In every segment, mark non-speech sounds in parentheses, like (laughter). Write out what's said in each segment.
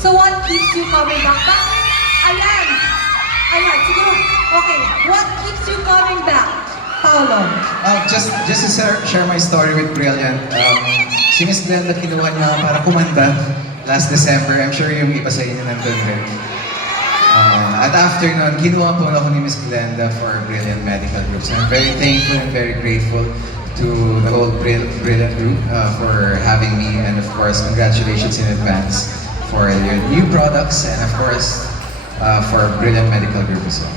So what keeps you coming back? Bakit? Ayan! Ayan, siguro, okay. What keeps you coming back? Paolo. Um, just just to share, share my story with Brilliant. Um, si Miss Glenda kinuha niya para kumanta last December. I'm sure yung iba sa inyo nandun rin. Uh, at after nun, kinuha po ako ni Miss Glenda for Brilliant Medical Group. So I'm very thankful and very grateful to the whole Brill- Brilliant Group uh, for having me. And of course, congratulations in advance for your new products and of course, uh, for Brilliant Medical Group as well.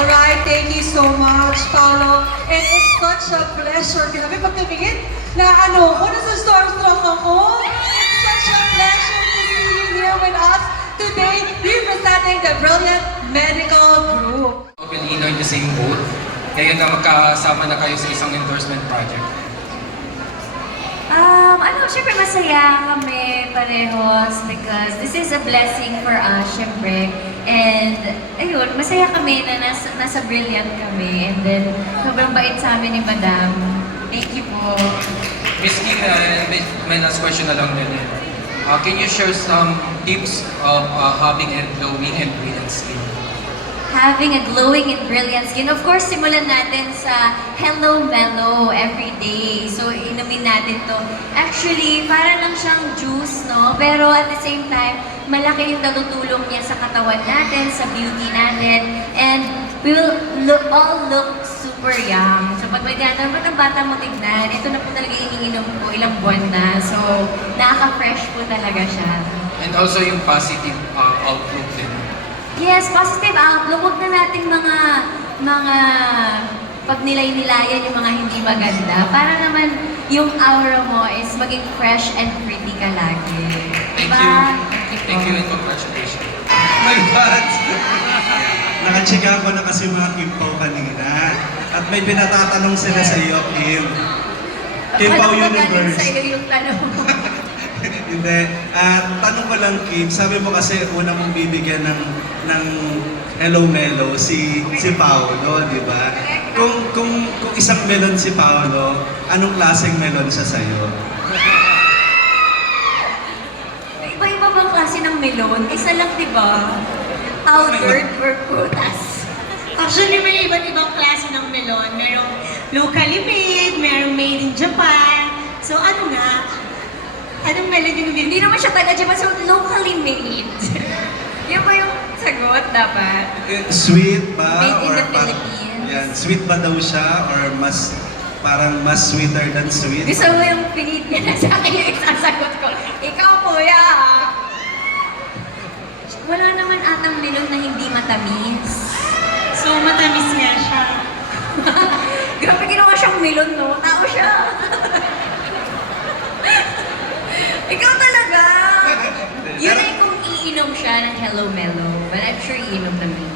Alright, thank you so much, Paolo. And it's such a pleasure. Grabe pag tumingin na ano, kung nasa starstruck ako. It's such a pleasure to see you here with us today representing the Brilliant Medical Group. Pilino in the same boat. Ngayon na magkasama na kayo sa isang endorsement project. Um, ano, syempre masaya kami parehos because this is a blessing for us, syempre. And, ayun, masaya kami na nasa, nasa Brilliant kami. And then, sobrang bait sa amin ni Madam. Thank you po. Miss Kim, uh, may, may last question na lang din. eh. Uh, can you share some tips of uh, having a glowing and brilliant skin? Having a glowing and brilliant skin. Of course, simulan natin sa Hello Mellow every day. Natin to. Actually, para lang siyang juice, no? Pero at the same time, malaki yung natutulong niya sa katawan natin, sa beauty natin. And we will look, all look super young. So, pag may tinatanong, ba't ang bata mo tignan? Ito na po talaga iniinom ko ilang buwan na. So, nakaka-fresh po talaga siya. And also yung positive uh, outlook din. Yes, positive outlook. Huwag na nating mga, mga pag nilay-nilayan yung mga hindi maganda. Para naman yung aura mo is maging fresh and pretty ka lagi. Thank Diba? you. Thank you and congratulations. My God! (laughs) Nakachika ko na kasi mga Kimpaw kanina. At may pinatatanong sila sa iyo, Kim. Kimpaw Walang magaling Universe. sa'yo yung tanong mo. (laughs) Hindi. At tanong ko lang, Kim, sabi mo kasi una mong bibigyan ng ng Hello Melo si si Paolo, di ba? Kung kung kung isang melon si Paolo, anong klaseng melon siya sa iyo? Iba-iba bang klase ng melon? Isa lang, di ba? Outer purputas. Actually, may iba't ibang klase ng melon. Merong locally made, merong made in Japan. So ano nga? Anong melon yung Hindi bibili? naman siya taga Japan, so locally made. (laughs) Yan ba yung sagot dapat? Eh, Sweet ba? Made in or the parang- Philippines. Yan, sweet ba daw siya? Or mas, parang mas sweeter than sweet? Gusto mo yung pinit niya na sa akin yung isasagot ko. Ikaw, kuya! ah. Wala naman atang melon na hindi matamis. So matamis nga siya. (laughs) Grabe ginawa siyang melon, no? Tao siya. (laughs) Ikaw talaga! (laughs) Yun ay kung iinom siya ng Hello Mellow. But I'm sure iinom naman